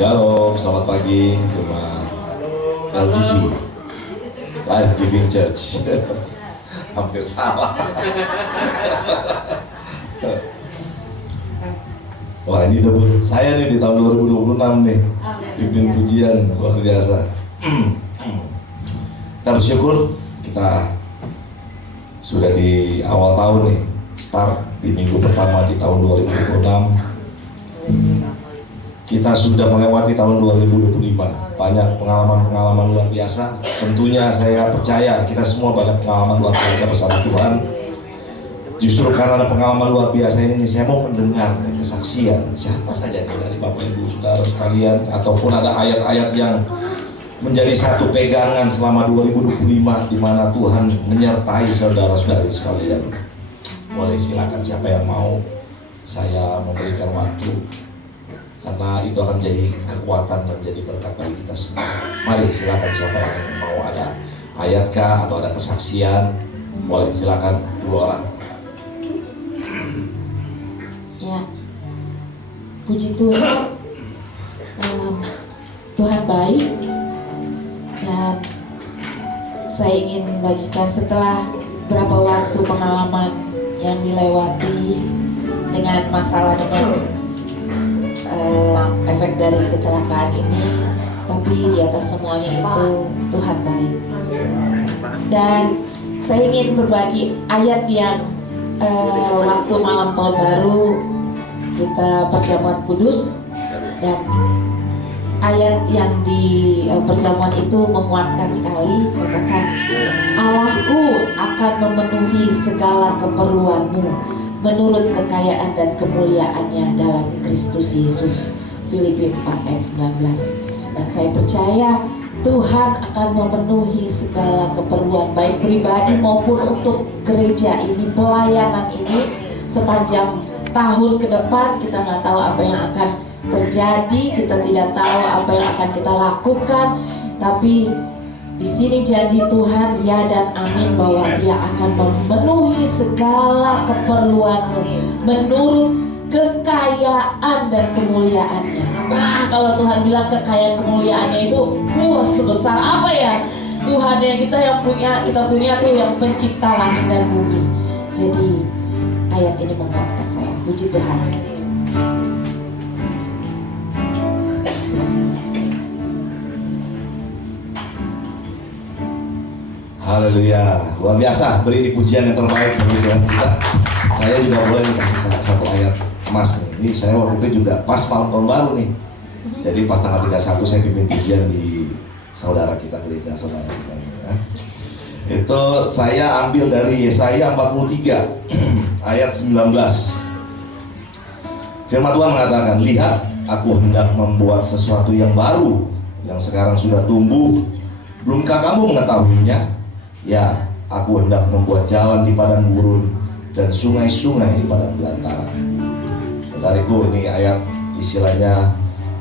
Shalom, selamat pagi jemaat LGC Life Giving Church. Hampir salah. Wah, ini debut saya nih di tahun 2026 nih. Pimpin pujian luar biasa. Kita bersyukur kita sudah di awal tahun nih, start di minggu pertama di tahun 2026. Kita sudah melewati tahun 2025, banyak pengalaman-pengalaman luar biasa. Tentunya saya percaya kita semua banyak pengalaman luar biasa bersama Tuhan. Justru karena ada pengalaman luar biasa ini, saya mau mendengar kesaksian siapa saja dari Bapak Ibu Saudara sekalian, ataupun ada ayat-ayat yang menjadi satu pegangan selama 2025 di mana Tuhan menyertai saudara-saudari sekalian. Boleh silakan siapa yang mau, saya memberikan waktu. Karena itu akan menjadi kekuatan dan menjadi berkat bagi kita semua. Mari silakan siapa yang mau, ada ayatkah atau ada kesaksian, boleh silakan 2 orang. Ya, puji Tuhan, Tuhan baik, dan saya ingin membagikan setelah berapa waktu pengalaman yang dilewati dengan masalah dengan efek dari kecelakaan ini, tapi di atas semuanya itu Tuhan baik. Dan saya ingin berbagi ayat yang waktu malam tahun baru kita perjamuan kudus, dan ayat yang di perjamuan itu menguatkan sekali, katakan Allahku akan memenuhi segala keperluanmu menurut kekayaan dan kemuliaannya dalam Kristus Yesus. Filipi 4 ayat 19. Dan saya percaya Tuhan akan memenuhi segala keperluan baik pribadi maupun untuk gereja ini, pelayanan ini sepanjang tahun ke depan. Kita nggak tahu apa yang akan terjadi, kita tidak tahu apa yang akan kita lakukan, tapi di sini janji Tuhan ya dan amin bahwa Dia akan memenuhi segala keperluanmu menurut kekayaan dan kemuliaannya. Wah, kalau Tuhan bilang kekayaan kemuliaannya itu, sebesar apa ya Tuhan yang kita punya tuh yang pencipta langit dan bumi. Jadi ayat ini menguatkan saya. Puji Tuhan. Haleluya, luar biasa. Beri pujian yang terbaik bagi Tuhan kita. Saya juga boleh kasih satu ayat emas nih. Ini saya waktu itu juga pas malam tahun baru nih. Jadi pas tanggal 31 saya pimpin pujian di saudara kita, gereja saudara kita ya. Itu saya ambil dari Yesaya 43 ayat 19. Firman Tuhan mengatakan, lihat aku hendak membuat sesuatu yang baru, yang sekarang sudah tumbuh. Belumkah kamu mengetahuinya? Ya, aku hendak membuat jalan di padang gurun dan sungai-sungai di padang belantara. Saudariku, ini ayat istilahnya,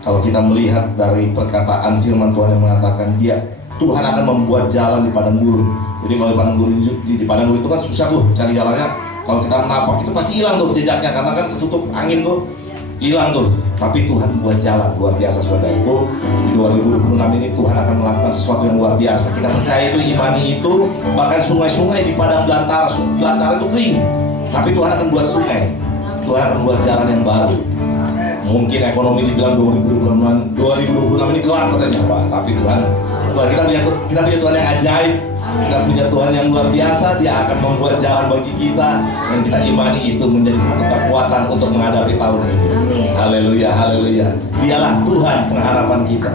kalau kita melihat dari perkataan firman Tuhan yang mengatakan Tuhan akan membuat jalan di padang gurun. Jadi kalau di padang gurun itu kan susah tuh cari jalannya. Kalau kita menapak itu pasti hilang tuh jejaknya, karena kan ketutup angin tuh, hilang tuh. Tapi Tuhan buat jalan luar biasa, saudaraku. Di 2026 ini Tuhan akan melakukan sesuatu yang luar biasa. Kita percaya itu, imani itu. Bahkan sungai-sungai di padang belantara, belantara itu kering, tapi Tuhan akan buat sungai. Tuhan akan buat jalan yang baru. Mungkin ekonomi dibilang 2026 ini gelap katanya, Pak. Tapi Tuhan kita punya Tuhan yang ajaib. Kita punya Tuhan yang luar biasa. Dia akan membuat jalan bagi kita, dan kita imani itu menjadi satu kekuatan untuk menghadapi tahun ini. Haleluya, haleluya. Dialah Tuhan pengharapan kita.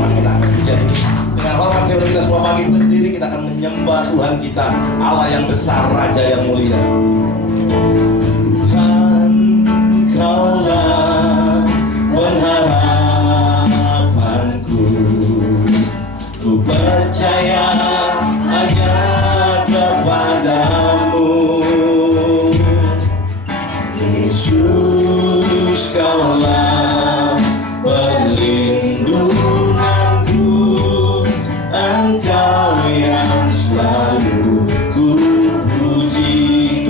Maka kita akan dijadi. Dengan hormat saudara kita semua pagi berdiri, kita akan menyembah Tuhan kita, Allah yang besar, Raja yang mulia. Tuhan, Kaulah pengharapanku. Ku percaya hanya kepadamu, Yesus. Kaulah perlindunganku, Engkau yang selalu ku puji.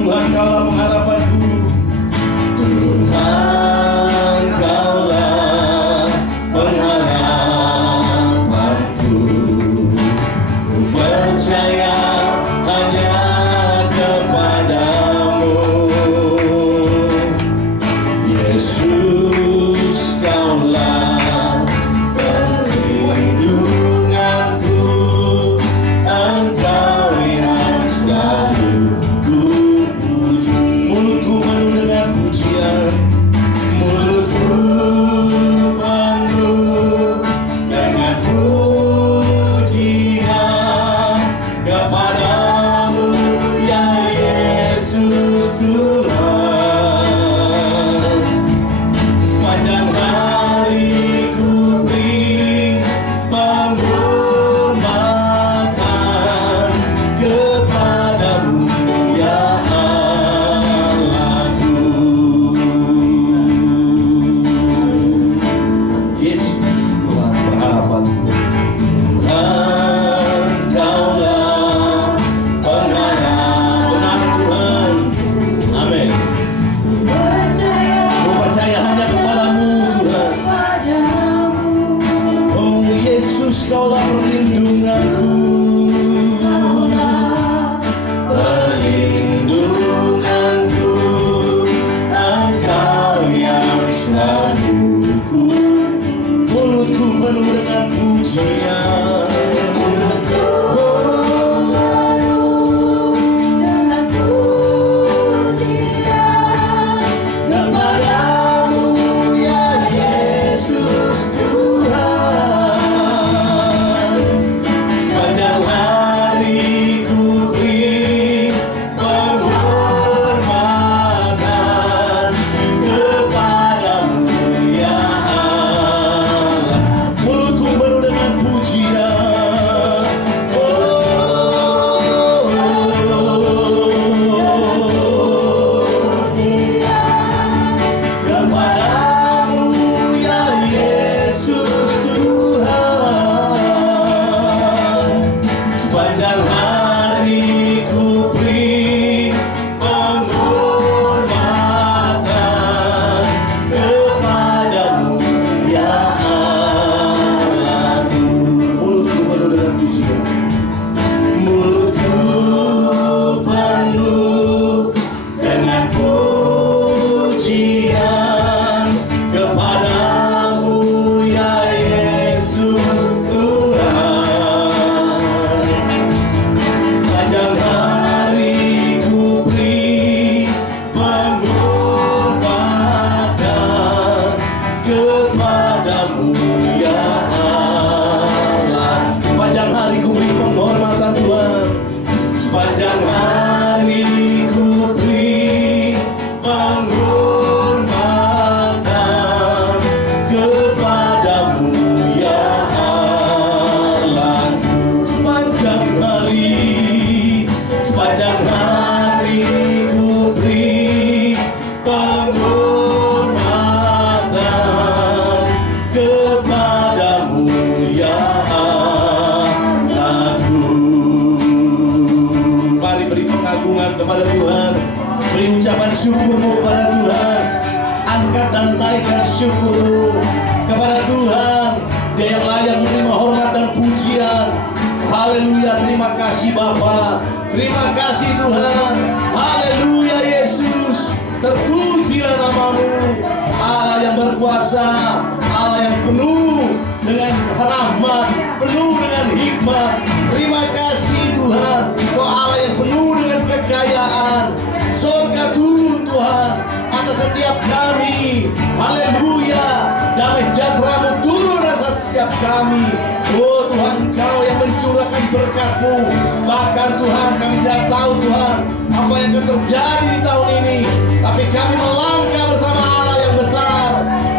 ucapan syukurmu kepada Tuhan. Angkat dan naikkan syukurmu kepada Tuhan. Dia yang layak menerima hormat dan pujian. Haleluya, terima kasih Bapa. Terima kasih Tuhan. Haleluya Yesus. Terpujilah namamu, Allah yang berkuasa, Allah yang penuh dengan rahmat, penuh dengan hikmat. Terima kasih Tuhan, Kau Allah yang penuh dengan kekayaan. Surga turun Tuhan atas setiap kami. Haleluya, damai sejahtera-Mu turun atas setiap kami. Oh Tuhan, Engkau yang mencurahkan berkat-Mu. Bahkan Tuhan, kami tidak tahu Tuhan apa yang akan terjadi di tahun ini, tapi kami melangkah bersama Allah yang besar.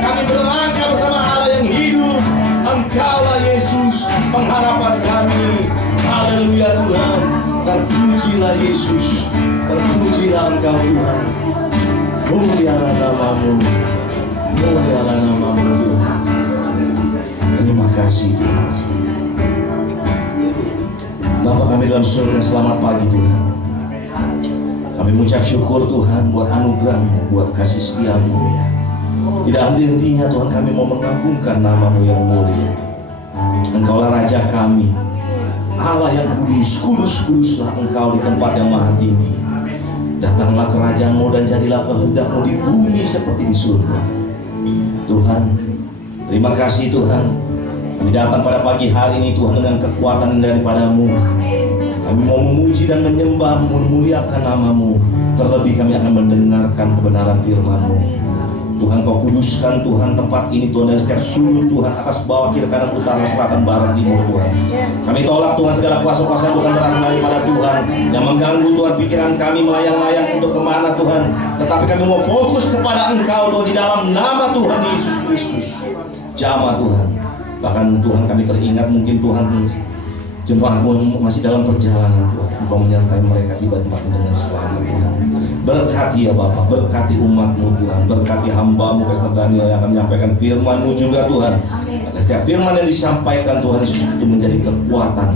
Kami berlangkah bersama Allah yang hidup. Engkaulah Yesus, pengharapan kami. Haleluya Tuhan. Terpujilah Yesus, terpujilah Engkau Tuhan. Mulialah namamu, mulialah namamu Tuhan. Terima kasih Tuhan. Bapa kami dalam surga, selamat pagi Tuhan. Kami mengucap syukur Tuhan buat anugerah-Mu, buat kasih setia-Mu. Tidak henti-hentinya Tuhan kami mau mengagungkan nama-Mu yang mulia. Engkaulah Raja kami, Allah yang kudus, kudus-kuduslah Engkau di tempat yang maha tinggi. Datanglah kerajaan-Mu dan jadilah kehendak-Mu di bumi seperti di surga. Tuhan, terima kasih Tuhan. Kami datang pada pagi hari ini Tuhan dengan kekuatan daripada-Mu. Kami mau memuji dan menyembah, memuliakan nama-Mu. Terlebih kami akan mendengarkan kebenaran firman-Mu. Tuhan, Kau kuduskan Tuhan tempat ini Tuhan, dari setiap sudut Tuhan, atas bawah, kiri, kanan, utara, selatan, barat, timur Tuhan. Kami tolak Tuhan segala kuasa-kuasa yang bukan berasal daripada Tuhan, yang mengganggu Tuhan pikiran kami melayang-layang untuk kemana Tuhan. Tetapi kami mau fokus kepada Engkau Tuhan, di dalam nama Tuhan Yesus Kristus. Jamah Tuhan. Bahkan Tuhan kami teringat mungkin Tuhan jemaat-Mu masih dalam perjalanan Tuhan. Engkau menyertai mereka tiba di tempat dengan selamat Tuhan. Berkati ya Bapa, berkati umat-Mu Tuhan, berkati hamba-Mu Pastor Daniel yang akan menyampaikan firman-Mu juga Tuhan. Agar setiap firman yang disampaikan Tuhan Yesus itu menjadi kekuatan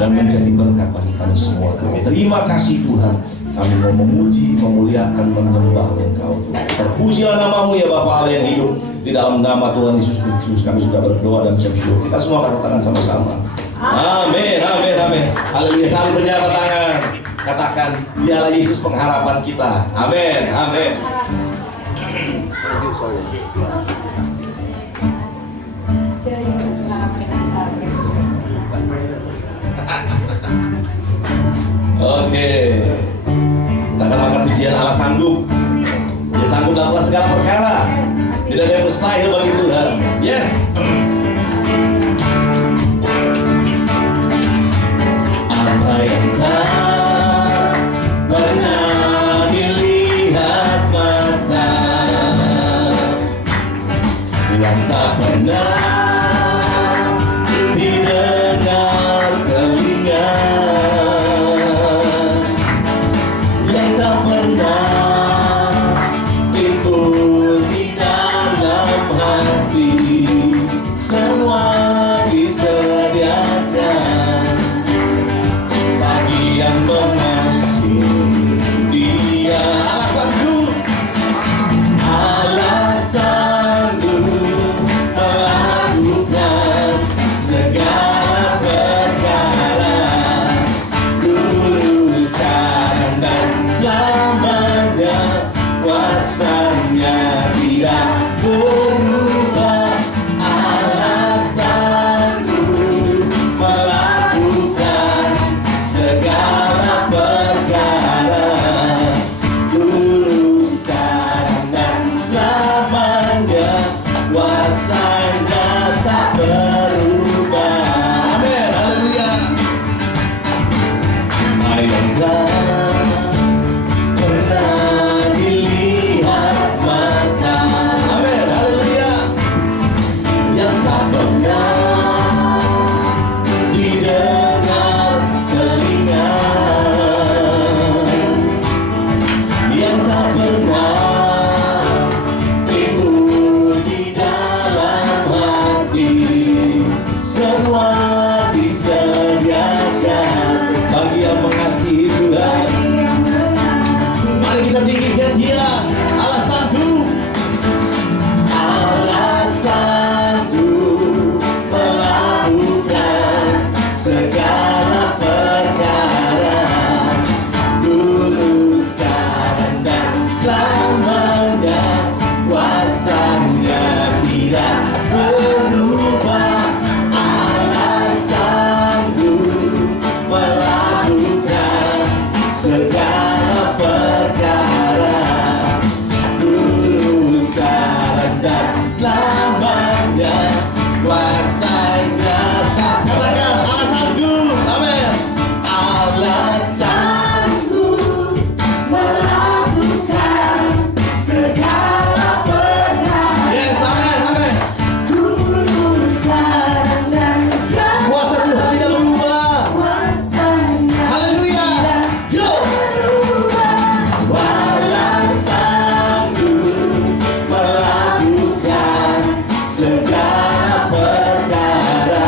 dan menjadi berkat bagi kami semua Tuhan. Terima kasih Tuhan. Kami mau memuji, memuliakan, menyembah Engkau Tuhan. Terpujilah nama-Mu ya Bapa Allah yang hidup. Di dalam nama Tuhan Yesus Kristus kami sudah berdoa dan bersyukur. Kita semua akan tangan sama-sama. Amin, amin, amin. Haleluya, saling berjabat tangan. Katakan, Dialah Yesus pengharapan kita. Amin, amin. Oke, kita akan makan pujian Allah sanggup. Dia sanggup melakukan segala perkara. Tidak ada yang mustahil bagi Tuhan. Yes. Apa yang tak pernah dilihat mata, yang tak pernah didengar telinga, yang tak pernah timbul di dalam hati, semua disediakan bagi yang mengasihi Dia. Allah sanggup melakukan segala perkara, dulu, sekarang dan selamanya. Dia alasanku, alasanku melakukan segala perkara dulu, sekarang dan selamanya. Kuasanya tidak berubah. Alasanku melakukan segala perkara dulu, sekarang dan selamanya. Kuasanya tak. Katakan alasanku. Amin. Alasanku melakukan segala perkara. Yes, amin, amin. Dulu, sekarang dan selamanya. Kuasa Tuhan tidak berubah. Kuasanya. Haleluya. Yo. Alasanku melakukan segala perkara.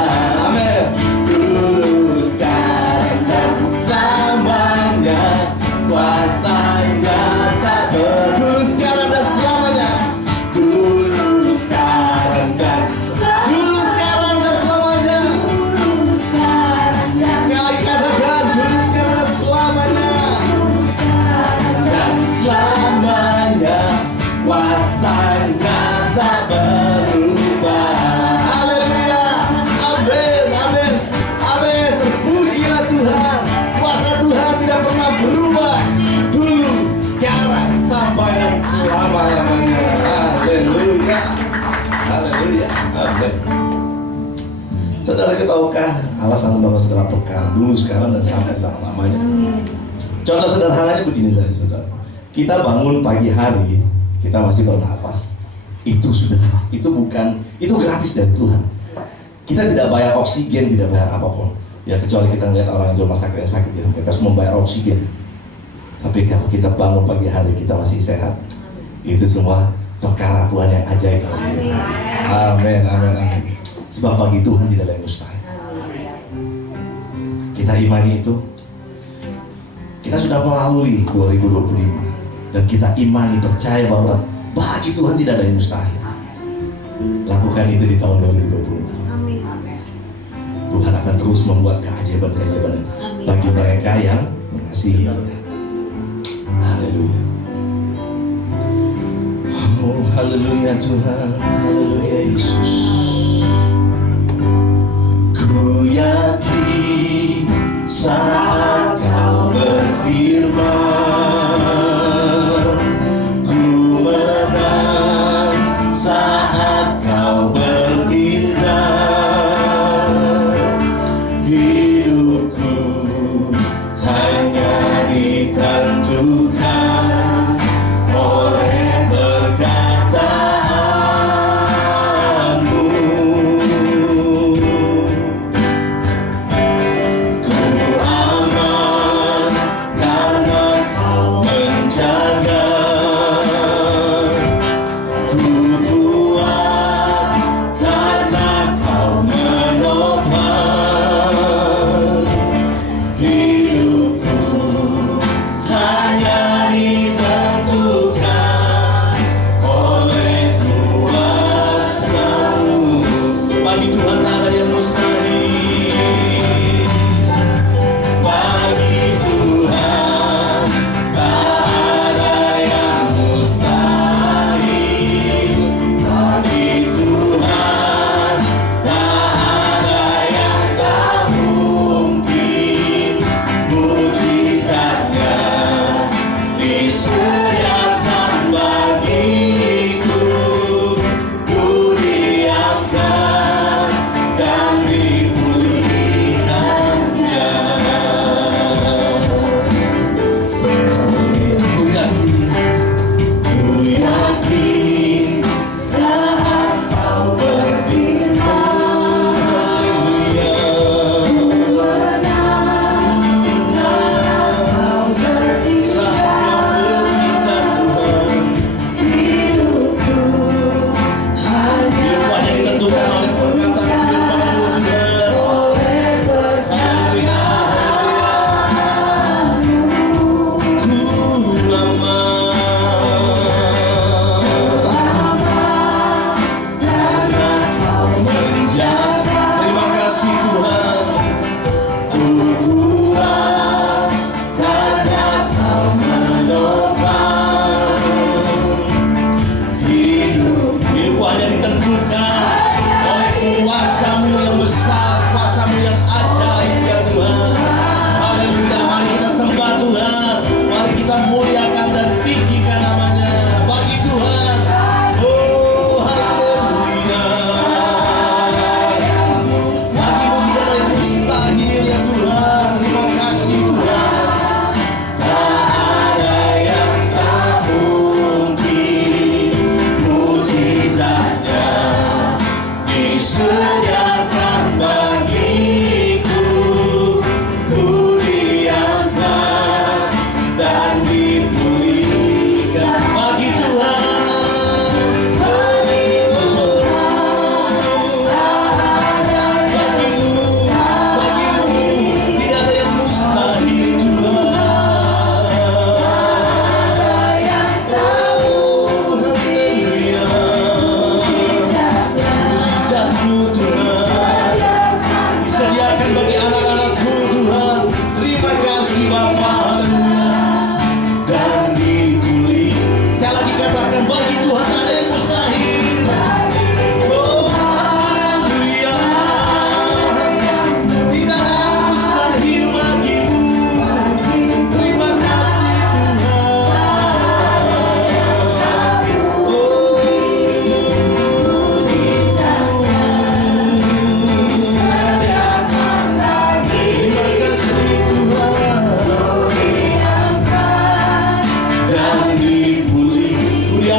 Amin. Dulu, sekarang dan selamanya. Kuasanya tak dulu, sekarang dan selamanya. Dulu, sekarang dan dulu, sekarang dan selamanya. Sekali lagi katakan, dulu, sekarang dan selamanya. Dan selamanya. Kuasanya tak berubah. Haleluya. Amin, amin, amin. Terpujilah Tuhan. Kuasa Tuhan tidak pernah berubah. Dulu, sekarang, sampai dan selama-lamanya. Haleluya. Haleluya. Amin. Saudara, tahukah alasan membangun segala perkara dulu, sekarang, dan sampai selama-lamanya? Contoh sederhananya begini saja, saudara. Kita bangun pagi hari, kita masih bernafas. Itu sudah, itu bukan, itu gratis dari Tuhan. Kita tidak bayar oksigen, tidak bayar apapun. Ya kecuali kita melihat orang yang di rumah sakit yang sakit, ya mereka semua membayar oksigen. Tapi kalau kita bangun pagi hari, kita masih sehat. Itu semua perkara Tuhan yang ajaib. Amin, amin, amin. Sebab bagi Tuhan tidak ada yang mustahil. Kita imani itu. Kita sudah melalui 2025 dan kita imani, percaya bahwa bagi Tuhan tidak ada yang mustahil. Lakukan itu di tahun 2026. Tuhan akan terus membuat keajaiban-keajaiban bagi mereka yang mengasihi Dia. Haleluya. Oh, haleluya Tuhan, haleluya Yesus. Ku yakin saat Kau berfirman, ku menang saat Kau bertindak. Hidupku hanya ditentukan oleh perkataanmu.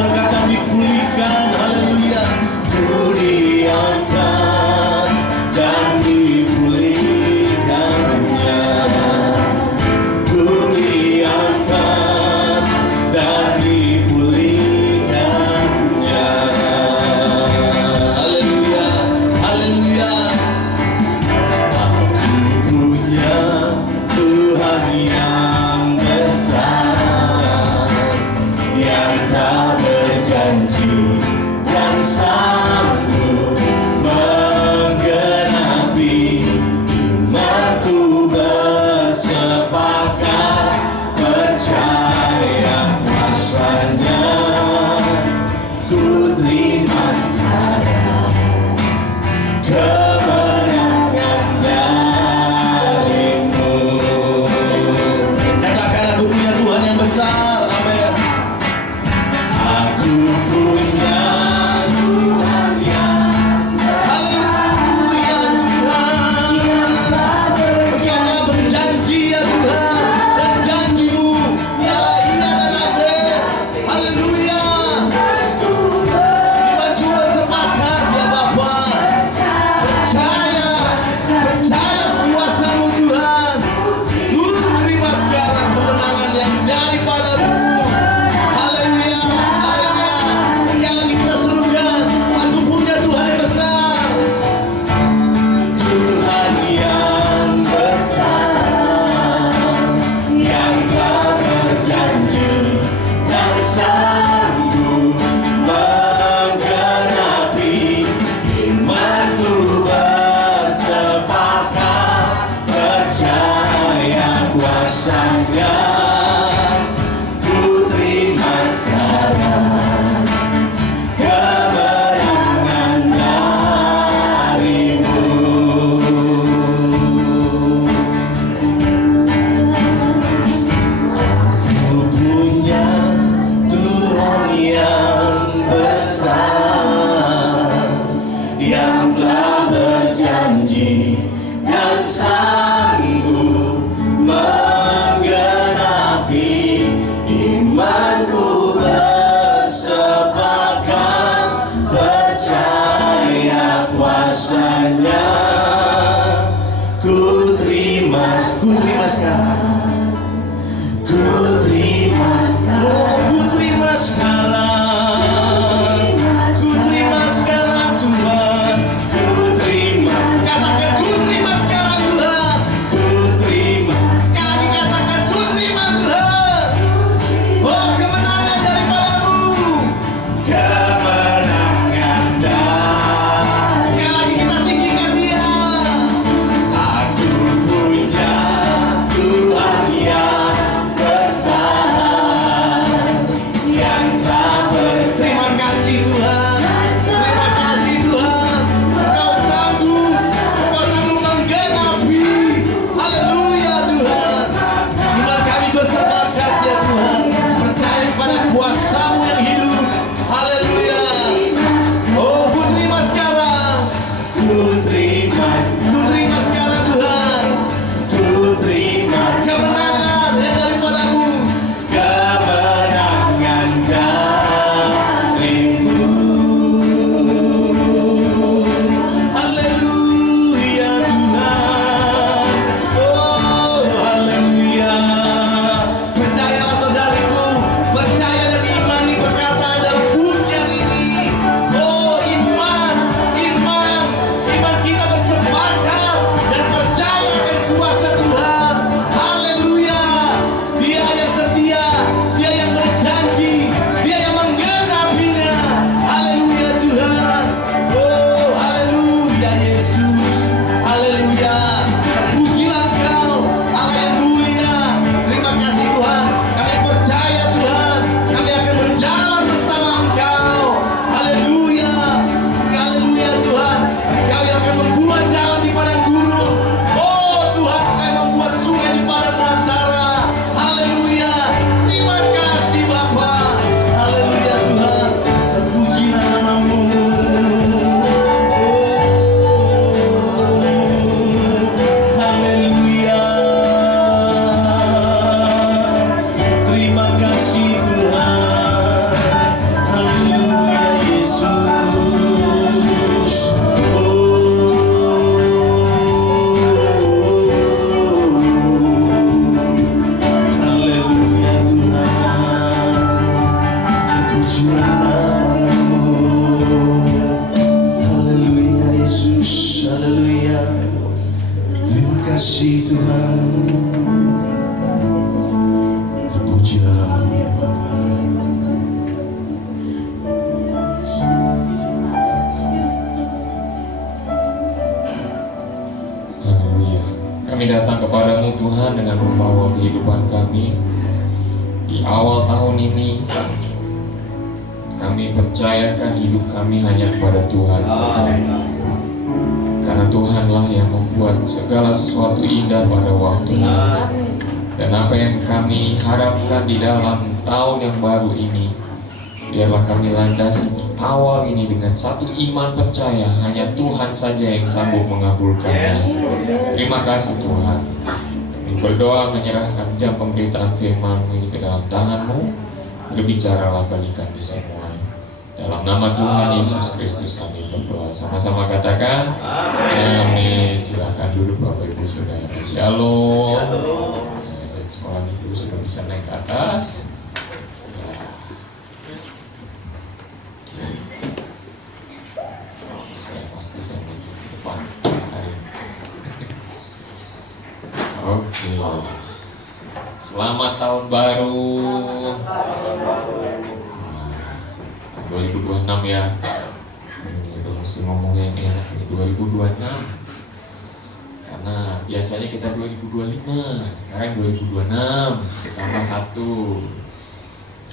kata dipulihkan, haleluya. Ku diangkat dan dipulihkannya. Ku diangkat dan dipulihkannya. Haleluya, haleluya. Aku punya Tuhan yang besar, yang tak berjanji dan sanggup menggenapi imanku. Bersepakat percaya kuasanya, ku terima sekarang kemenangan darimu. Katakan, aku punya Tuhan yang besar. Amin. Aku punya Tuhan yang haleluya. Tuhan Engkau berjanji ya Tuhan, dan janjimu ialah iya dan amin. Haleluya. Imanku bersepakat ya Bapa. Percaya kuasa-Mu Tuhan. Ku terima sekarang kemenangan yang daripadamu. Haleluya, haleluya. Sekali lagi kita serukan, aku punya Tuhan yang besar. Tuhan yang besar, yang tak berjanji dan sanggup menggenapi imanku. Bersepakat percaya kuasanya, ku terima sekarang kemenangan darimu. Aku punya Tuhan yang besar, yang telah berjanji dan sanggup menggenapi imanku. Bersepakat percaya kuasanya, ku terima sekarang. Ku terima sekarang. Ku terima sekarang. Ku terima sekarang Tuhan. Ku terima. Katakan, ku terima sekarang Tuhan. Ku terima. Sekali lagi katakan, ku terima Tuhan. Oh, kemenangan Puji namamu. Haleluya Yesus, haleluya. Terima kasih Tuhan. Terpujilah namamu ya Bapa. Haleluya. Kami datang kepadamu Tuhan dengan membawa kehidupan kami. Di awal tahun ini kami percayakan hidup kami hanya kepada Tuhan saja. Karena Tuhanlah yang membuat segala sesuatu indah pada waktunya. Dan apa yang kami harapkan di dalam tahun yang baru ini, biarlah kami landasi di awal ini dengan satu iman percaya hanya Tuhan saja yang sanggup mengabulkannya. Terima kasih Tuhan. Kami berdoa menyerahkan jam pemberitaan firman-Mu ini ke dalam tangan-Mu. Berbicaralah bagi kami semua. Dalam nama Tuhan Yesus Kristus kami berdoa. Sama-sama katakan amin. Silakan duduk Bapak Ibu Saudara. Shalom. Dan sekolah itu sudah bisa naik ke atas. Saya pasti saya naik ke depan hari ini. Oke. Selamat tahun baru. 2026 ya. Ini udah mesti ngomongnya ini enak ini 2026. Karena biasanya kita 2025, sekarang 2026 tambah 1.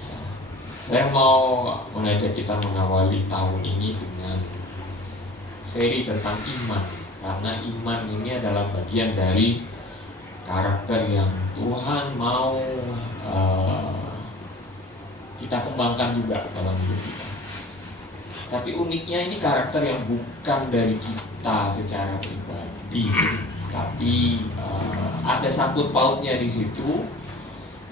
Ya, saya mau mengajak kita mengawali tahun ini dengan seri tentang iman. Karena iman ini adalah bagian dari karakter yang Tuhan mau kita kembangkan juga dalam hidup kita. Tapi uniknya ini karakter yang bukan dari kita secara pribadi, tapi ada sangkut pautnya di situ.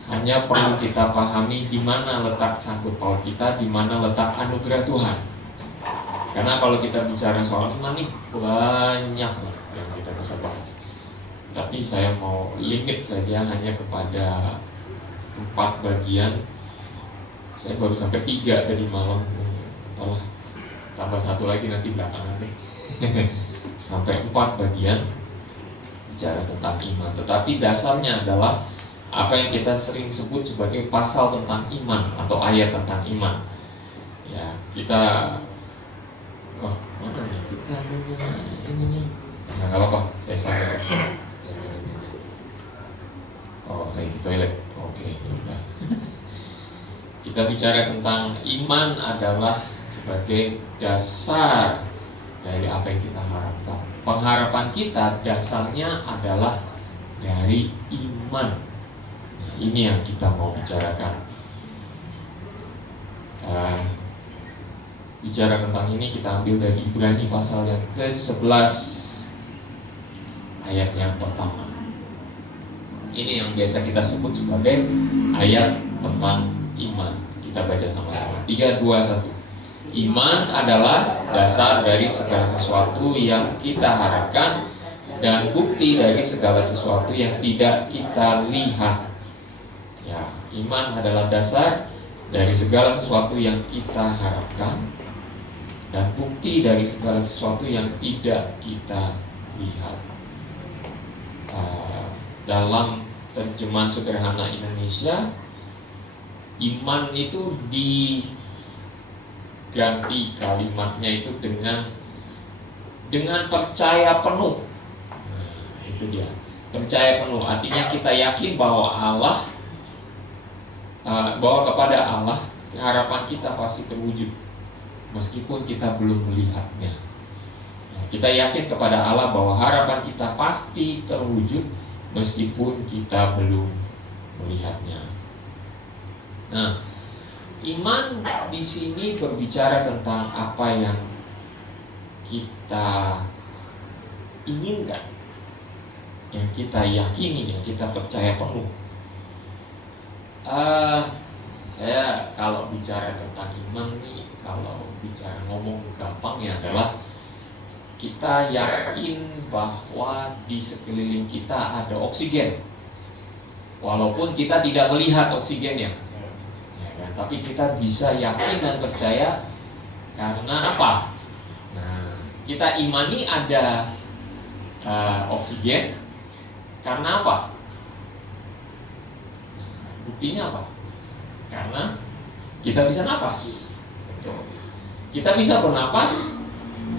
Hanya perlu kita pahami di mana letak sangkut paut kita, di mana letak anugerah Tuhan. Karena kalau kita bicara soal iman ini banyak yang kita bisa bahas. Tapi saya mau limit saja hanya kepada 4 bagian. Saya baru sampai 3 tadi malam. Entahlah, tambah 1 lagi nanti belakangan deh. Sampai 4 bagian bicara tentang iman. Tetapi dasarnya adalah apa yang kita sering sebut sebagai pasal tentang iman atau ayat tentang iman. Ya, kita mana nih? Kita punya ininya. Nah, enggak apa-apa, saya salah. Oh, lagi di toilet. Oke, ya udah. Kita bicara tentang iman adalah sebagai dasar dari apa yang kita harapkan. Pengharapan kita dasarnya adalah dari iman. Nah, ini yang kita mau bicarakan. Bicara tentang ini kita ambil dari Ibrani pasal yang ke-11 ayat yang pertama. Ini yang biasa kita sebut sebagai ayat tentang iman. Kita baca sama-sama. 3, 2, 1. Iman adalah dasar dari segala sesuatu yang kita harapkan dan bukti dari segala sesuatu yang tidak kita lihat. Ya, iman adalah dasar dari segala sesuatu yang kita harapkan dan bukti dari segala sesuatu yang tidak kita lihat. Dalam terjemahan sederhana Indonesia, iman itu diganti kalimatnya itu dengan percaya penuh. Nah, itu dia. Percaya penuh artinya kita yakin bahwa bahwa kepada Allah harapan kita pasti terwujud meskipun kita belum melihatnya. Nah, kita yakin kepada Allah bahwa harapan kita pasti terwujud meskipun kita belum melihatnya. Nah, iman di sini berbicara tentang apa yang kita inginkan, yang kita yakini, yang kita percaya penuh. Saya kalau bicara tentang iman nih, kalau bicara ngomong gampangnya adalah kita yakin bahwa di sekeliling kita ada oksigen, walaupun kita tidak melihat oksigennya. kan? Tapi kita bisa yakin dan percaya karena apa? Nah, kita imani ada oksigen karena apa? Buktinya apa? Karena kita bisa napas. Betul. Kita bisa bernapas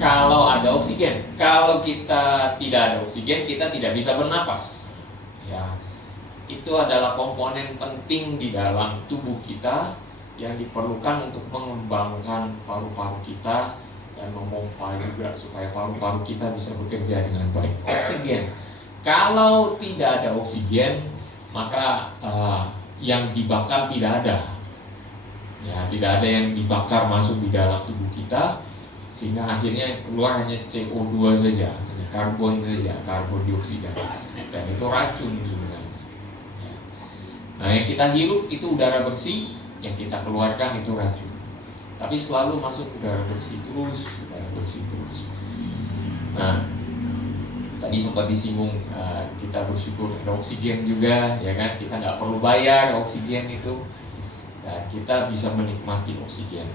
kalau ada oksigen. Kalau kita tidak ada oksigen, kita tidak bisa bernapas. Ya, itu adalah komponen penting di dalam tubuh kita yang diperlukan untuk mengembangkan paru-paru kita dan memompa juga supaya paru-paru kita bisa bekerja dengan baik. Oksigen. Kalau tidak ada oksigen, maka yang dibakar tidak ada. Ya, tidak ada yang dibakar masuk di dalam tubuh kita, sehingga akhirnya keluar hanya CO2 saja, hanya karbon saja, karbon dioksida, dan itu racun sebenarnya. Ya. Nah, yang kita hirup itu udara bersih, yang kita keluarkan itu racun. Tapi selalu masuk udara bersih terus, udara bersih terus. Nah, tadi sempat disinggung, kita bersyukur ada oksigen juga, ya kan? Kita nggak perlu bayar oksigen itu, dan kita bisa menikmati oksigen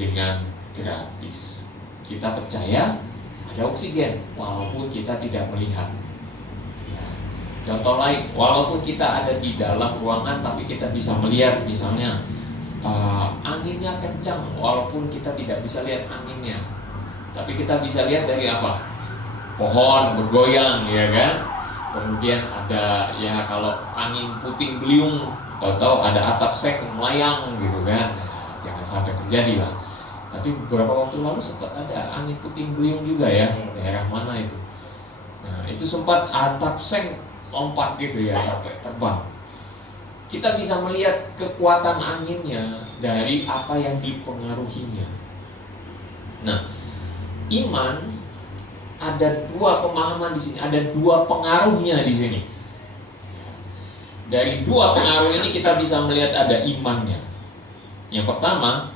dengan gratis. Kita percaya ada oksigen walaupun kita tidak melihat. Ya. Contoh lain, walaupun kita ada di dalam ruangan tapi kita bisa melihat, misalnya anginnya kencang walaupun kita tidak bisa lihat anginnya, tapi kita bisa lihat dari apa? Pohon bergoyang, ya kan? Kemudian ada, ya kalau angin puting beliung, tahu-tahu ada atap seng melayang gitu kan. Jangan sampai terjadi lah. Tapi beberapa waktu lalu sempat ada angin puting beliung juga ya, daerah mana itu. Nah, itu sempat atap seng lompat gitu ya, sampai terbang. Kita bisa melihat kekuatan anginnya dari apa yang dipengaruhinya. Nah, iman ada dua pemahaman di sini, ada dua pengaruhnya di sini. Dari dua pengaruh ini kita bisa melihat ada imannya. Yang pertama,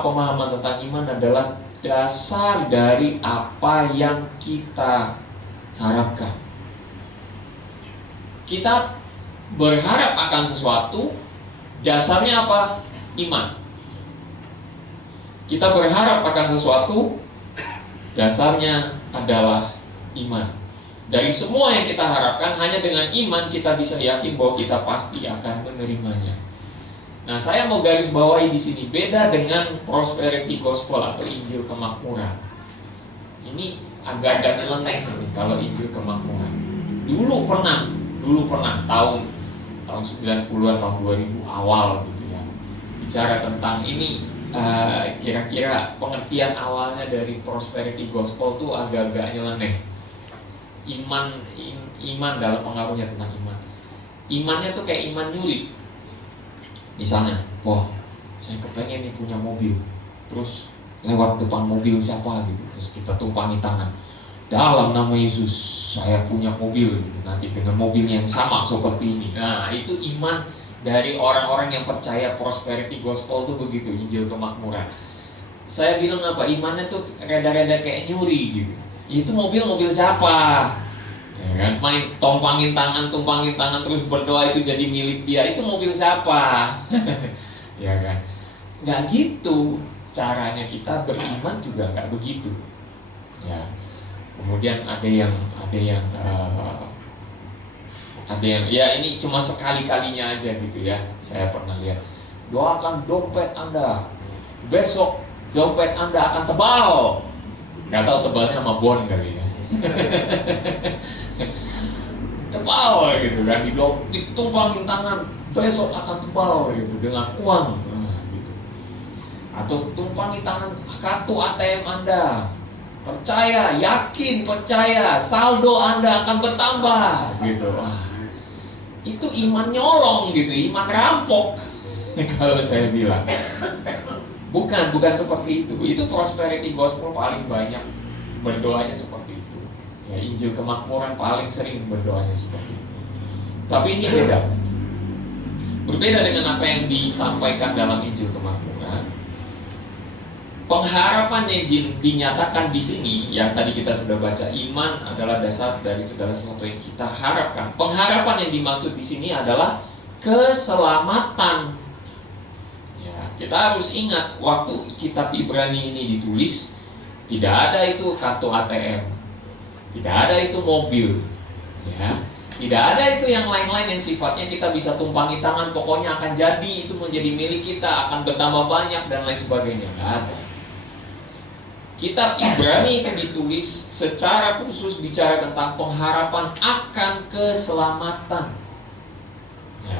pemahaman tentang iman adalah dasar dari apa yang kita harapkan. Kita berharap akan sesuatu, dasarnya apa? Iman. Kita berharap akan sesuatu, dasarnya adalah iman. Dari semua yang kita harapkan, hanya dengan iman kita bisa yakin bahwa kita pasti akan menerimanya. Nah, saya mau garis bawahi di sini, beda dengan prosperity gospel atau Injil kemakmuran. Ini agak-agak nyeleneh kalau Injil kemakmuran. Dulu pernah tahun 90-an, tahun 2000 awal gitu ya, bicara tentang ini. Kira-kira pengertian awalnya dari prosperity gospel tuh agak-agak nyeleneh. Iman dalam pengaruhnya tentang iman. Imannya tuh kayak iman nyuri. Misalnya, wah, saya kepengen nih punya mobil, terus lewat depan mobil siapa gitu, terus kita tumpangi tangan, dalam nama Yesus saya punya mobil gitu, nanti dengan mobil yang sama seperti ini. Nah, itu iman dari orang-orang yang percaya prosperity gospel tuh begitu, Injil kemakmuran. Saya bilang apa? Imannya tuh reda-reda kayak nyuri gitu. Itu mobil siapa? Ya kan? Main tumpangin tangan terus berdoa itu jadi milik dia. Itu mobil siapa? Ya kan? Nggak gitu. Caranya kita beriman juga nggak begitu. Ya. Kemudian ada yang ya ini cuma sekali-kalinya aja gitu ya. Saya pernah lihat, doakan dompet Anda, besok dompet Anda akan tebal. Nggak tahu tebalnya sama bon kali ya. Tebal gitu kan, ditumpangin tangan, besok akan tebal gitu dengan uang. Gitu. Atau tumpangin tangan kartu ATM Anda, yakin percaya saldo Anda akan bertambah gitu. Itu iman nyolong gitu, iman rampok. Kalau saya bilang bukan seperti itu. Itu prosperity gospel paling banyak berdoanya seperti itu. Ya, Injil kemakmuran paling sering berdoanya seperti itu. Tapi ini berbeda dengan apa yang disampaikan dalam Injil kemakmuran. Pengharapan yang dinyatakan di sini, yang tadi kita sudah baca, iman adalah dasar dari segala sesuatu yang kita harapkan. Pengharapan yang dimaksud di sini adalah keselamatan. Ya, kita harus ingat waktu kitab Ibrani ini ditulis, tidak ada itu kartu ATM, tidak ada itu mobil, ya, tidak ada itu yang lain-lain yang sifatnya kita bisa tumpangi tangan, pokoknya akan jadi, itu menjadi milik kita, akan bertambah banyak dan lain sebagainya. Nggak ada. Kitab Ibrani itu ditulis secara khusus bicara tentang pengharapan akan keselamatan. Ya.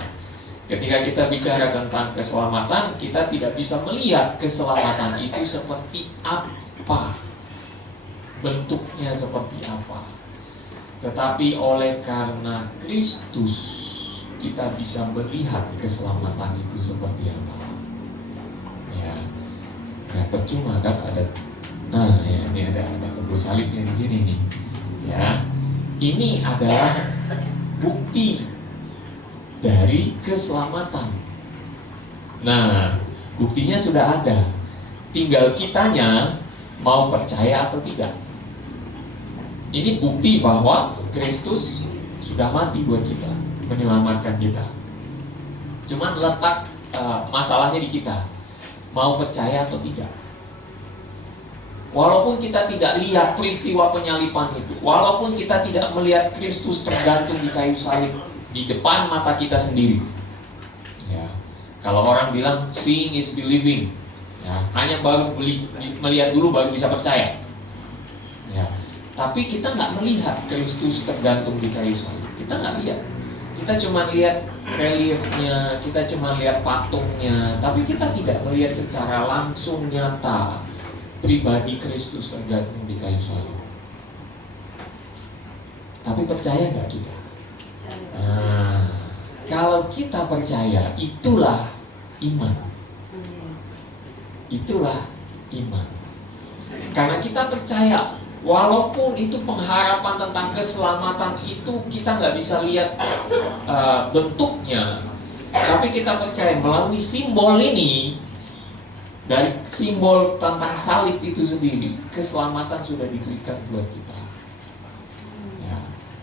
Ketika kita bicara tentang keselamatan, kita tidak bisa melihat keselamatan itu seperti apa, bentuknya seperti apa. Tetapi oleh karena Kristus, kita bisa melihat keselamatan itu seperti apa. Ya, nggak percuma kan ada. Nah, ya, ini ada kebun salibnya di sini nih. Ya, ini adalah bukti dari keselamatan. Nah, buktinya sudah ada. Tinggal kitanya mau percaya atau tidak. Ini bukti bahwa Kristus sudah mati buat kita, menyelamatkan kita. Cuman letak masalahnya di kita, mau percaya atau tidak. Walaupun kita tidak lihat peristiwa penyalipan itu, walaupun kita tidak melihat Kristus tergantung di kayu salib di depan mata kita sendiri, ya, kalau orang bilang seeing is believing, ya, hanya baru melihat dulu baru bisa percaya, ya. Tapi kita nggak melihat Kristus tergantung di kayu salib, kita nggak lihat, kita cuma lihat reliefnya, kita cuma lihat patungnya, tapi kita tidak melihat secara langsung nyata pribadi Kristus tergantung di kayu salib. Tapi percaya nggak kita? Nah, kalau kita percaya, itulah iman. Itulah iman. Karena kita percaya, walaupun itu pengharapan tentang keselamatan itu kita nggak bisa lihat bentuknya, tapi kita percaya melalui simbol ini, dari simbol tentang salib itu sendiri, keselamatan sudah diberikan buat kita. Ya.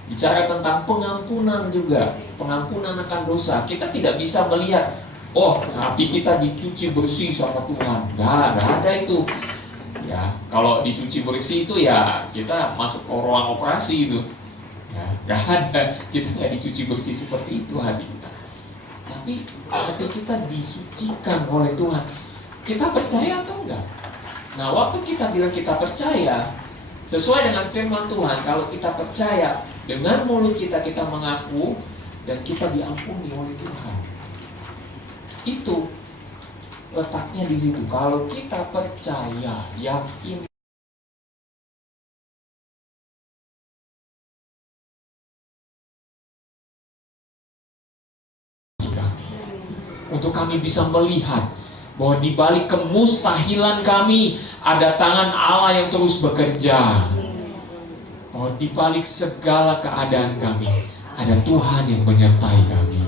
Bicara tentang pengampunan juga, pengampunan akan dosa. Kita tidak bisa melihat, oh hati kita dicuci bersih sama Tuhan. Nggak ada itu. Ya, kalau dicuci bersih itu ya kita masuk ke ruang operasi itu. Ya, nggak ada. Kita nggak dicuci bersih seperti itu hati kita. Tapi hati kita disucikan oleh Tuhan. Kita percaya atau enggak? Nah, waktu kita bilang kita percaya, sesuai dengan firman Tuhan, kalau kita percaya, dengan mulut kita mengaku, dan kita diampuni oleh Tuhan. Itu letaknya di situ. Kalau kita percaya, yakin, untuk kami bisa melihat bahwa di balik kemustahilan kami ada tangan Allah yang terus bekerja. Bahwa di balik segala keadaan kami ada Tuhan yang menyertai kami.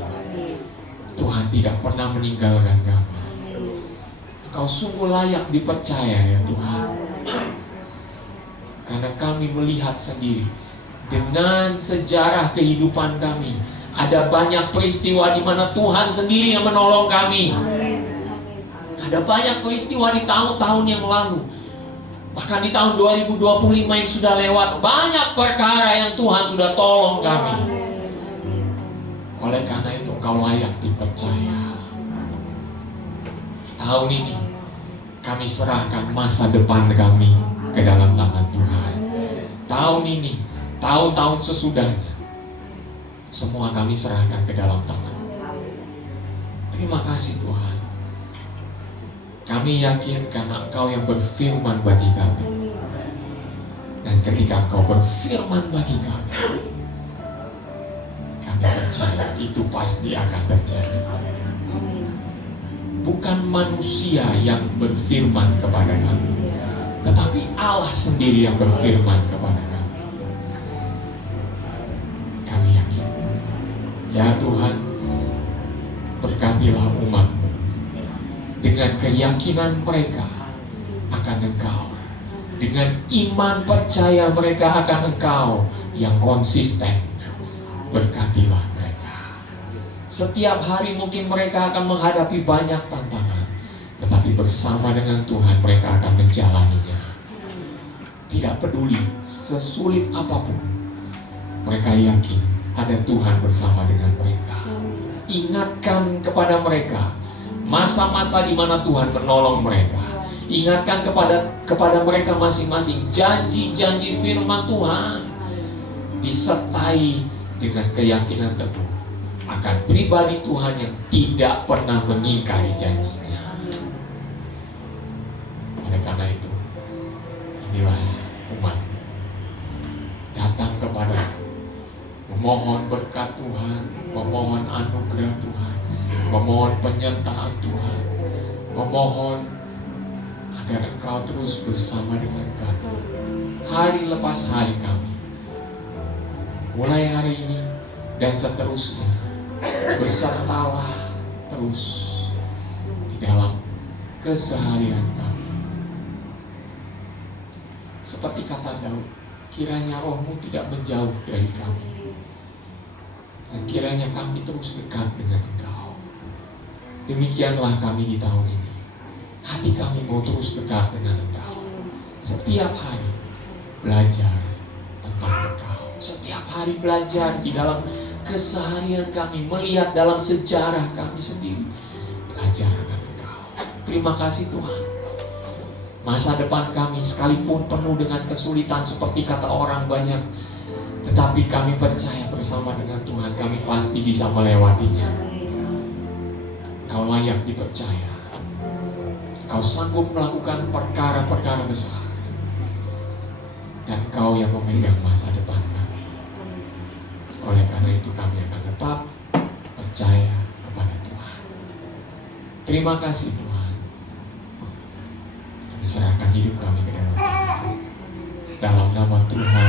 Tuhan tidak pernah meninggalkan kami. Engkau sungguh layak dipercaya ya Tuhan. Karena kami melihat sendiri dengan sejarah kehidupan kami, ada banyak peristiwa di mana Tuhan sendiri yang menolong kami. Ada banyak peristiwa di tahun-tahun yang lalu, bahkan di tahun 2025 yang sudah lewat, banyak perkara yang Tuhan sudah tolong kami. Oleh karena itu Engkau layak dipercaya. Tahun ini kami serahkan masa depan kami ke dalam tangan Tuhan. Tahun ini, tahun-tahun sesudahnya, semua kami serahkan ke dalam tangan. Terima kasih Tuhan. Kami yakin karena Engkau yang berfirman bagi kami. Dan ketika Engkau berfirman bagi kami, kami percaya itu pasti akan terjadi. Bukan manusia yang berfirman kepada kami, tetapi Allah sendiri yang berfirman kepada kami. Kami yakin, ya Tuhan, berkatilah umat-Mu dengan keyakinan mereka akan Engkau, dengan iman percaya mereka akan Engkau yang konsisten. Berkatilah mereka. Setiap hari mungkin mereka akan menghadapi banyak tantangan, tetapi bersama dengan Tuhan mereka akan menjalaninya. Tidak peduli sesulit apapun, mereka yakin ada Tuhan bersama dengan mereka. Ingatkan kepada mereka masa-masa di mana Tuhan menolong mereka. Ingatkan kepada mereka masing-masing janji-janji firman Tuhan, disertai dengan keyakinan teguh akan pribadi Tuhan yang tidak pernah mengingkari janjinya. Oleh karena itu, inilah umat datang kepada memohon berkat Tuhan, memohon anugerah Tuhan, memohon penyertaan Tuhan, memohon agar Engkau terus bersama dengan kami hari lepas hari kami, mulai hari ini dan seterusnya. Bersertalah terus di dalam keseharian kami. Seperti kata Daud, kiranya Roh-Mu tidak menjauh dari kami, dan kiranya kami terus dekat dengan Engkau. Demikianlah kami di tahun ini. Hati kami mau terus dekat dengan Engkau. Setiap hari belajar tentang Engkau. Setiap hari belajar di dalam keseharian kami, melihat dalam sejarah kami sendiri, belajar akan Engkau. Terima kasih Tuhan. Masa depan kami sekalipun penuh dengan kesulitan seperti kata orang banyak, tetapi kami percaya bersama dengan Tuhan kami pasti bisa melewatinya. Kau layak dipercaya. Kau sanggup melakukan perkara-perkara besar, dan Kau yang memegang masa depan kami. Oleh karena itu kami akan tetap percaya kepada Tuhan. Terima kasih Tuhan. Kami serahkan hidup kami ke dalam Tuhan. Dalam nama Tuhan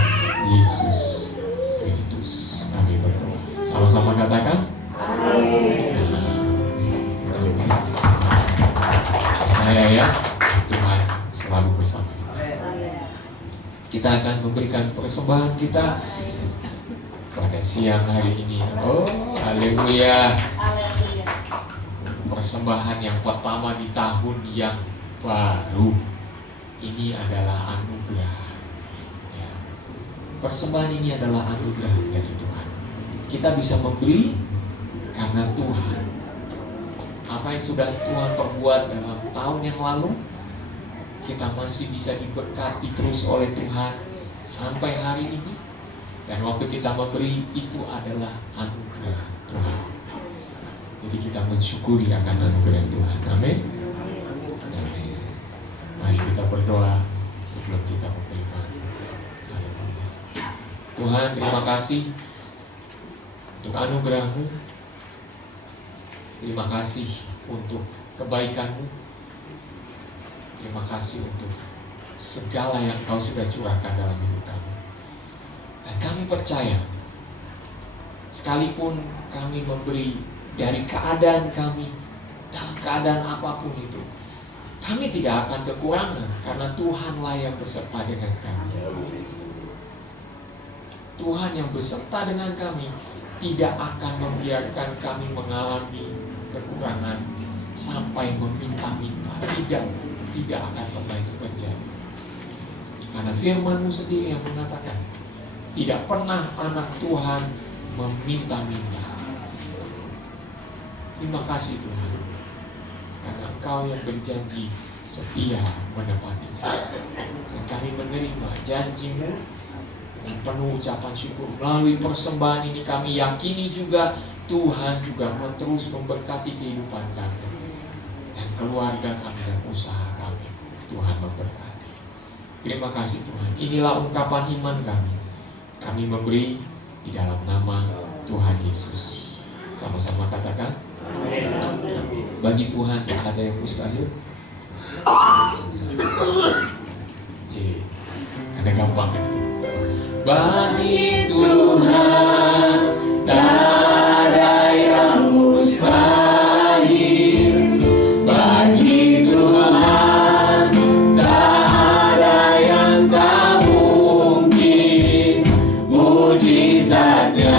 Yesus Kristus kami berdoa. Sama-sama katakan amin. Percaya ya, Tuhan selalu bersama kita. Akan memberikan persembahan kita pada siang hari ini. Oh, haleluya. Persembahan yang pertama di tahun yang baru. Ini adalah anugerah ya. Persembahan ini adalah anugerah dari Tuhan. Kita bisa memberi karena Tuhan. Apa yang sudah Tuhan perbuat dalam tahun yang lalu, kita masih bisa diberkati terus oleh Tuhan sampai hari ini. Dan waktu kita memberi, itu adalah anugerah Tuhan. Jadi kita mensyukuri akan anugerah Tuhan. Amin. Amin. Mari kita berdoa sebelum kita memberikan. Tuhan, terima kasih untuk anugerah-Mu. Terima kasih untuk kebaikan-Mu. Terima kasih untuk segala yang Kau sudah curahkan dalam hidup kami. Dan kami percaya, sekalipun kami memberi dari keadaan kami, dalam keadaan apapun itu, kami tidak akan kekurangan, karena Tuhanlah yang beserta dengan kami. Tuhan yang beserta dengan kami tidak akan membiarkan kami mengalami kekurangan sampai meminta-minta. Tidak akan pernah itu terjadi. Karena firman-Mu sendiri yang mengatakan, tidak pernah anak Tuhan meminta-minta. Terima kasih Tuhan, karena Engkau yang berjanji setia menepatinya. Dan kami menerima janji-Mu dengan penuh ucapan syukur. Melalui persembahan ini kami yakini juga Tuhan juga terus memberkati kehidupan kami dan keluarga kami dan usaha kami. Tuhan memberkati. Terima kasih Tuhan. Inilah ungkapan iman kami. Kami memberi di dalam nama Tuhan Yesus. Sama-sama katakan amin. Bagi Tuhan tak ada yang mustahil. Ada gampang kan? Bagi Tuhan tak ada yang mustahil. Bagi Tuhan tak ada yang tak mungkin. Mujizatnya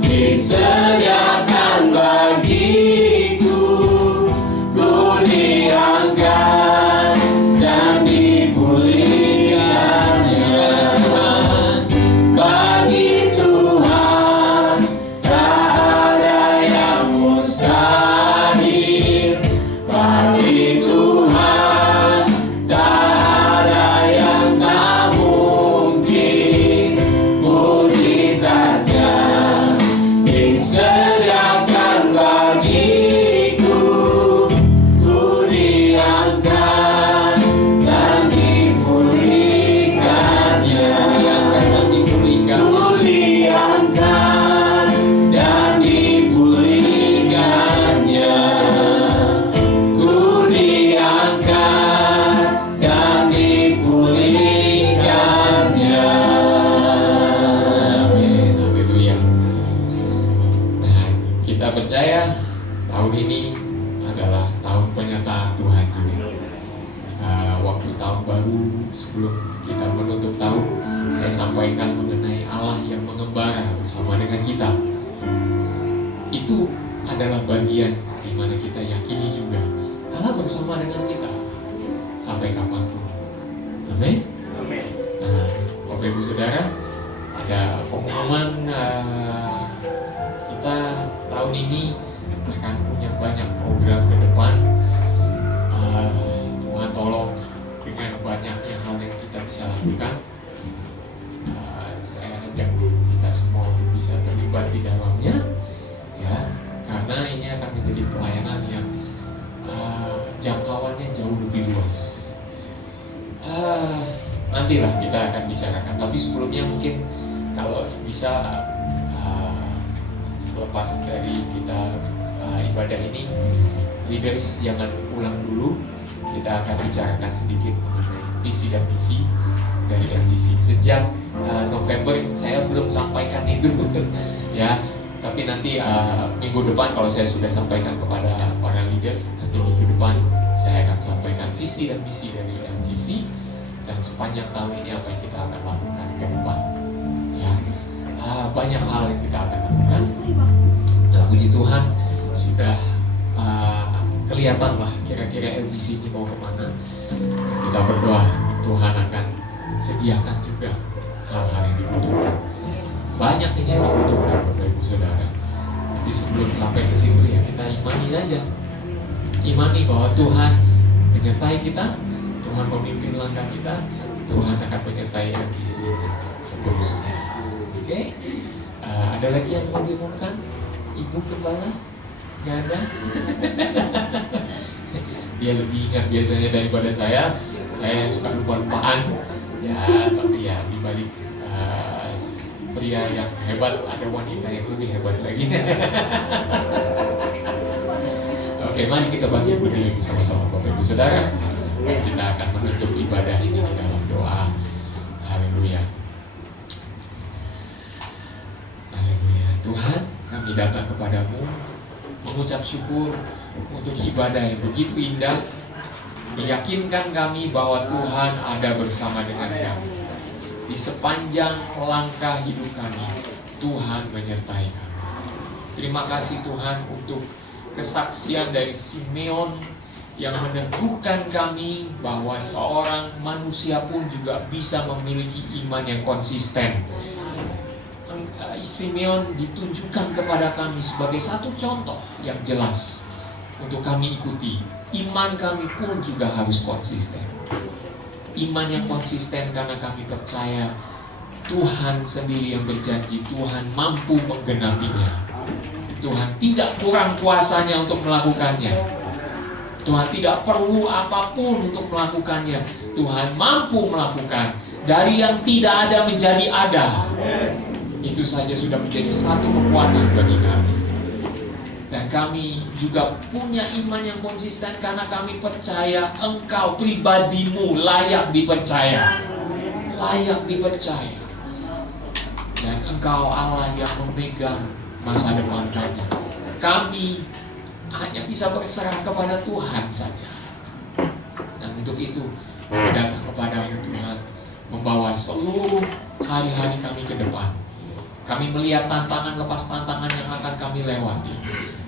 disediakan penyertaan Tuhan juga. Waktu tahun baru sebelum kita menutup tahun, saya sampaikan mengenai Allah yang mengembara bersama dengan kita. Itu adalah bagian di mana kita yakini juga Allah bersama dengan kita sampai kapanpun. Amin. Nah, Bapak Ibu Saudara, ada pengumuman kita tahun ini akan punya banyak program ke depan. Tuhan tolong dengan banyaknya hal yang kita bisa lakukan. Saya ajak kita semua untuk bisa terlibat di dalamnya, ya, karena ini akan menjadi pelayanan yang jangkauannya jauh lebih luas. Nantilah kita akan bicarakan, tapi sebelumnya mungkin kalau bisa selepas dari kita ibadah ini, leaders jangan pulang dulu. Kita akan bicarakan sedikit mengenai visi dan misi dari LGC. Sejak November saya belum sampaikan itu ya, tapi nanti minggu depan kalau saya sudah sampaikan kepada para leaders, nanti minggu depan saya akan sampaikan visi dan misi dari LGC dan sepanjang tahun ini apa yang kita akan lakukan ke depan ya. Banyak hal yang kita akan lakukan. Nah, puji Tuhan sudah kelihatan lah kira-kira LGC ini mau kemana. Kita berdoa Tuhan akan sediakan juga hal-hal yang dibutuhkan. Banyak ini yang dibutuhkan Bapak Ibu Saudara. Tapi sebelum sampai ke situ ya kita imani aja. Imani bahwa Tuhan menyertai kita, Tuhan memimpin langkah kita, Tuhan akan menyertai LGC seterusnya. Oke? Ada lagi yang mau diumumkan? Ibu Gembala? Gak ada? Dia lebih ingat biasanya daripada saya. Saya suka lupa-lupaan. Ya, tapi ya dibalik pria yang hebat ada wanita yang lebih hebat lagi. Oke, mari kita bangkit berdiri bersama-sama Bapak Ibu Saudara. Kita akan menutup ibadah ini di dalam doa. Haleluya. Haleluya. Tuhan, kami datang kepadamu mengucap syukur untuk ibadah yang begitu indah, meyakinkan kami bahwa Tuhan ada bersama dengan kami. Di sepanjang langkah hidup kami, Tuhan menyertai kami. Terima kasih Tuhan untuk kesaksian dari Simeon yang meneguhkan kami bahwa seorang manusia pun juga bisa memiliki iman yang konsisten. Simeon ditunjukkan kepada kami sebagai satu contoh yang jelas untuk kami ikuti. Iman kami pun juga harus konsisten. Iman yang konsisten karena kami percaya Tuhan sendiri yang berjanji, Tuhan mampu menggenapinya. Tuhan tidak kurang kuasanya untuk melakukannya. Tuhan tidak perlu apapun untuk melakukannya. Tuhan mampu melakukan. Dari yang tidak ada menjadi ada. Itu saja sudah menjadi satu kekuatan bagi kami. Dan kami juga punya iman yang konsisten karena kami percaya Engkau pribadimu layak dipercaya. Layak dipercaya. Dan Engkau Allah yang memegang masa depan kami. Kami hanya bisa berserah kepada Tuhan saja. Dan untuk itu kami datang kepadamu Tuhan, membawa seluruh hari-hari kami ke depan. Kami melihat tantangan lepas tantangan yang akan kami lewati.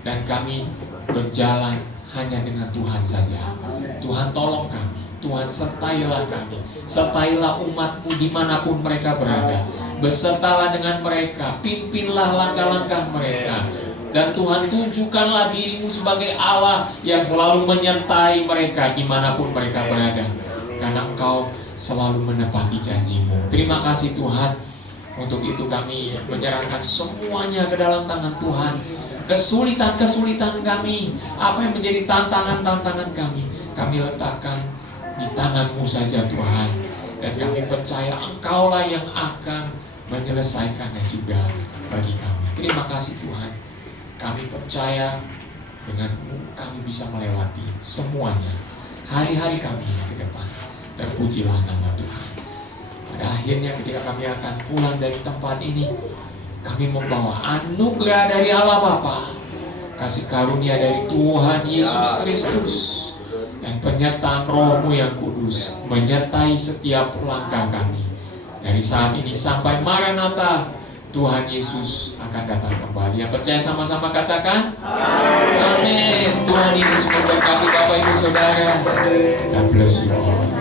Dan kami berjalan hanya dengan Tuhan saja. Tuhan tolong kami. Tuhan sertailah kami. Sertailah umat-Mu dimanapun mereka berada. Besertalah dengan mereka. Pimpinlah langkah-langkah mereka. Dan Tuhan tunjukkanlah diri-Mu sebagai Allah yang selalu menyertai mereka dimanapun mereka berada. Karena Engkau selalu menepati janji-Mu. Terima kasih Tuhan. Untuk itu kami menyerahkan semuanya ke dalam tangan Tuhan. Kesulitan-kesulitan kami, apa yang menjadi tantangan-tantangan kami letakkan di tangan-Mu saja Tuhan. Dan kami percaya Engkaulah yang akan menyelesaikannya juga bagi kami. Terima kasih Tuhan. Kami percaya dengan-Mu kami bisa melewati semuanya. Hari-hari kami ke depan. Terpujilah nama Tuhan. Pada akhirnya ketika kami akan pulang dari tempat ini, kami membawa anugerah dari Allah Bapa, kasih karunia dari Tuhan Yesus Kristus, dan penyertaan Roh-Mu yang kudus menyertai setiap langkah kami. Dari saat ini sampai Maranatha, Tuhan Yesus akan datang kembali. Yang percaya sama-sama katakan amin. Tuhan Yesus memberkati Bapak Ibu Saudara. God bless you all.